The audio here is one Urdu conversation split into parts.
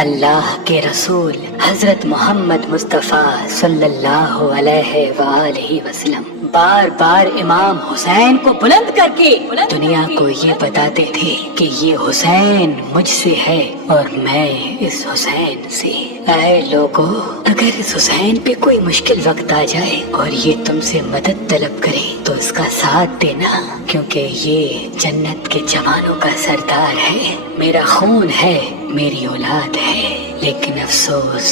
اللہ کے رسول حضرت محمد مصطفیٰ صلی اللہ علیہ وآلہ وسلم بار بار امام حسین کو بلند کر کے دنیا کو یہ بتاتے تھے کہ یہ حسین مجھ سے ہے اور میں اس حسین سے۔ اے لوگو، اگر اس حسین پہ کوئی مشکل وقت آ جائے اور یہ تم سے مدد طلب کرے تو اس کا ساتھ دینا، کیونکہ یہ جنت کے جوانوں کا سردار ہے، میرا خون ہے، میری اولاد ہے۔ لیکن افسوس،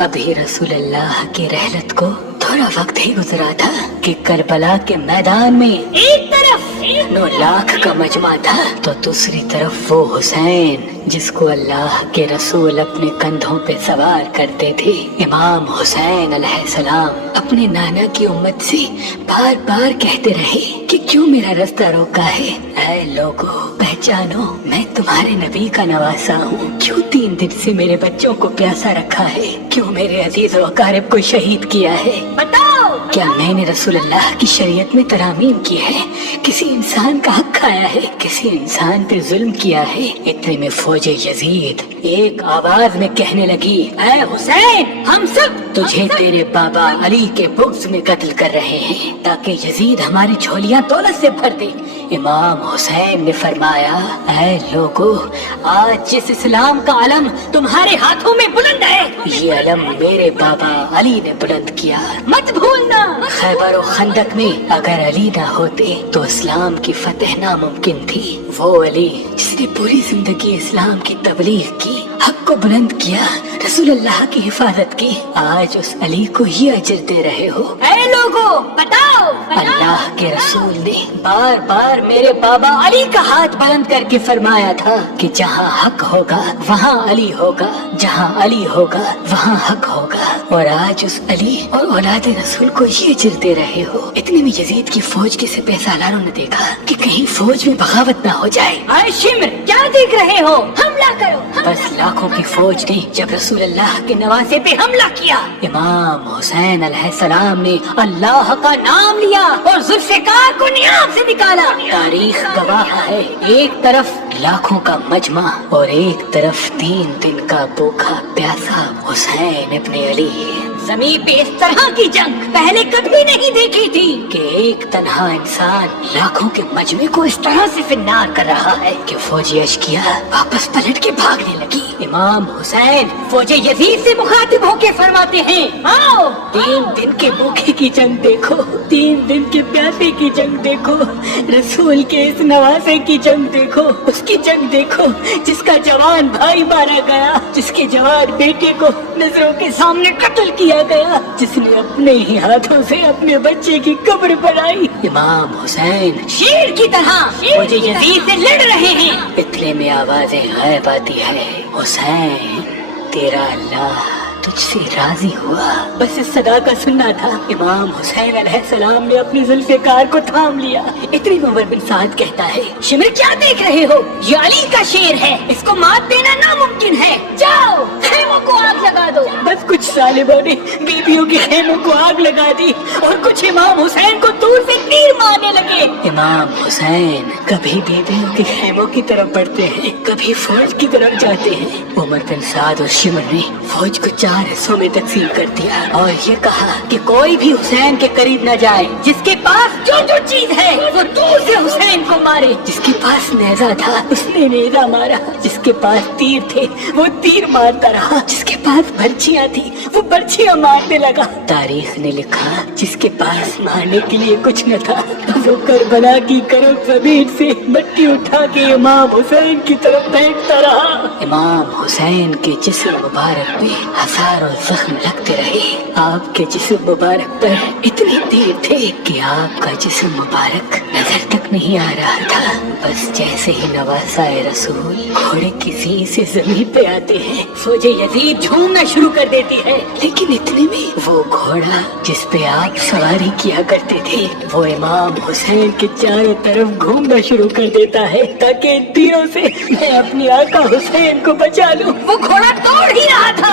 ابھی رسول اللہ کی رحلت کو تھوڑا وقت ہی گزرا تھا کہ کربلا کے میدان میں ایک طرف 9 لاکھ کا مجمع تھا تو دوسری طرف وہ حسین جس کو اللہ کے رسول اپنے کندھوں پہ سوار کرتے تھے، امام حسین علیہ السلام اپنے نانا کی امت سے بار بار کہتے رہے کہ کیوں میرا رستہ روکا ہے؟ اے لوگو، پہچانو، میں تمہارے نبی کا نواسا ہوں، کیوں 3 دن سے میرے بچوں کو پیاسا رکھا ہے؟ کیوں میرے عزیز و اقارب کو شہید کیا ہے؟ بتاؤ، کیا میں نے رسول اللہ کی شریعت میں ترامیم کی ہے؟ کسی انسان کا حق کھایا ہے؟ کسی انسان پہ ظلم کیا ہے؟ اتنے میں فوج یزید ایک آواز میں کہنے لگی، اے حسین، ہم سب تجھے تیرے بابا علی کے بغض میں قتل کر رہے ہیں تاکہ یزید ہماری جھولیاں دولت سے بھر دے۔ امام حسین نے فرمایا، اے لوگو، آج جس اسلام کا علم تمہارے ہاتھوں میں بلند ہے، یہ علم میرے بابا علی نے بلند کیا، مت بھولنا۔ خیبر و خندق میں اگر علی نہ ہوتے تو اسلام کی فتح ناممکن تھی۔ وہ علی جس نے پوری زندگی اسلام کی تبلیغ کی، حق کو بلند کیا، رسول اللہ کی حفاظت کی، آج اس علی کو یہ اجر دے رہے ہو۔ اے لوگو، بتاؤ، اللہ کے رسول نے بار بار میرے بابا علی کا ہاتھ بلند کر کے فرمایا تھا کہ جہاں حق ہوگا وہاں علی ہوگا، جہاں علی ہوگا وہاں حق ہوگا، اور آج اس علی اور اولاد رسول کو یہ اجر دے رہے ہو۔ اتنے میں یزید کی فوج کے سپہ سالاروں نے دیکھا کہ کہیں فوج میں بغاوت نہ ہو جائے۔ اے شمر، کیا دیکھ رہے ہو؟ حملہ کرو۔ بس لاکھوں کی فوج نے جب رسول اللہ کے نواسے پہ حملہ کیا، امام حسین علیہ السلام نے اللہ کا نام لیا اور ذوالفقار کو نیام سے نکالا۔ تاریخ گواہ ہے، ایک طرف لاکھوں کا مجمع اور ایک طرف 3 دن کا بھوکا پیاسا حسین ابن علی۔ زمین پہ اس طرح کی جنگ پہلے کبھی نہیں دیکھی تھی کہ ایک تنہا انسان لاکھوں کے مجمع کو اس طرح سے فنار کر رہا ہے کہ فوج اشقیا واپس پلٹ کے بھاگنے لگی۔ امام حسین فوج یزید سے مخاطب ہو کے فرماتے ہیں، آؤ، 3 دن کے بھوکے کی جنگ دیکھو، 3 دن کے پیاسے کی جنگ دیکھو، رسول کے اس نواسے کی جنگ دیکھو، اس کی جنگ دیکھو جس کا جوان بھائی مارا گیا، جس کے جوان بیٹے کو نظروں کے سامنے قتل کیا گیا، جس نے اپنے ہی ہاتھوں سے اپنے بچے کی قبر بنائی۔ امام حسین شیر کی طرح فوج یزید سے لڑ رہے ہیں۔ اتنے میں آوازیں غائب آتی ہے، حسین، تیرا اللہ تجھ سے راضی ہوا۔ بس اس صدا کا سننا تھا۔ امام حسین علیہ السلام نے اپنی ذوالفقار کو تھام لیا۔ اتنی عمر بن سعد کہتا ہے، شمر، کیا دیکھ رہے ہو؟ یہ علی کا شیر ہے، اس کو مات دینا ناممکن ہے، جاؤ خیموں کو آگ لگا دو۔ بس کچھ سالبوں نے بیویوں کے خیموں کو آگ لگا دی اور کچھ امام حسین کو دور سے تیر مارنے لگے۔ امام حسین کبھی بیویوں کے خیموں کی طرف بڑھتے ہیں، کبھی فوج کی طرف جاتے ہیں۔ عمر بن سعد اور شمر نے فوج کو 4 حصوں میں تقسیم کر دیا اور یہ کہا کہ کوئی بھی حسین کے قریب نہ جائے، جس کے پاس جو چیز ہے وہ دور سے حسین کو مارے۔ جس کے پاس نیزہ تھا اس نے نیزہ مارا، جس کے پاس تیر تھے وہ تیر مارتا رہا، جس کے پاس برچیاں تھی وہ برچیاں مارنے لگا۔ تاریخ نے لکھا، جس کے پاس مارنے کے لیے کچھ نہ تھا وہ کربلا کی کرب زمین سے مٹی اٹھا کے امام حسین کی طرف پھینکتا رہا۔ امام حسین کے جسم مبارک پہ ہزاروں زخم لگتے رہے۔ آپ کے جسم مبارک پر اتنے تیر تھے کہ آپ کا جسم مبارک نظر تک نہیں آ رہا تھا۔ بس جیسے ہی نواسائے رسول گھوڑے کی زین سے زمین پہ آتے ہیں، فوج یزید جھومنا شروع کر دیتی ہے، لیکن اتنے میں وہ گھوڑا جس پہ آپ سواری کیا کرتے تھے وہ امام حسین کے چاروں طرف گھومنا شروع کر دیتا ہے تاکہ ان تیروں سے میں اپنی آقا حسین کو بچا لوں۔ وہ گھوڑا دوڑ ہی رہا تھا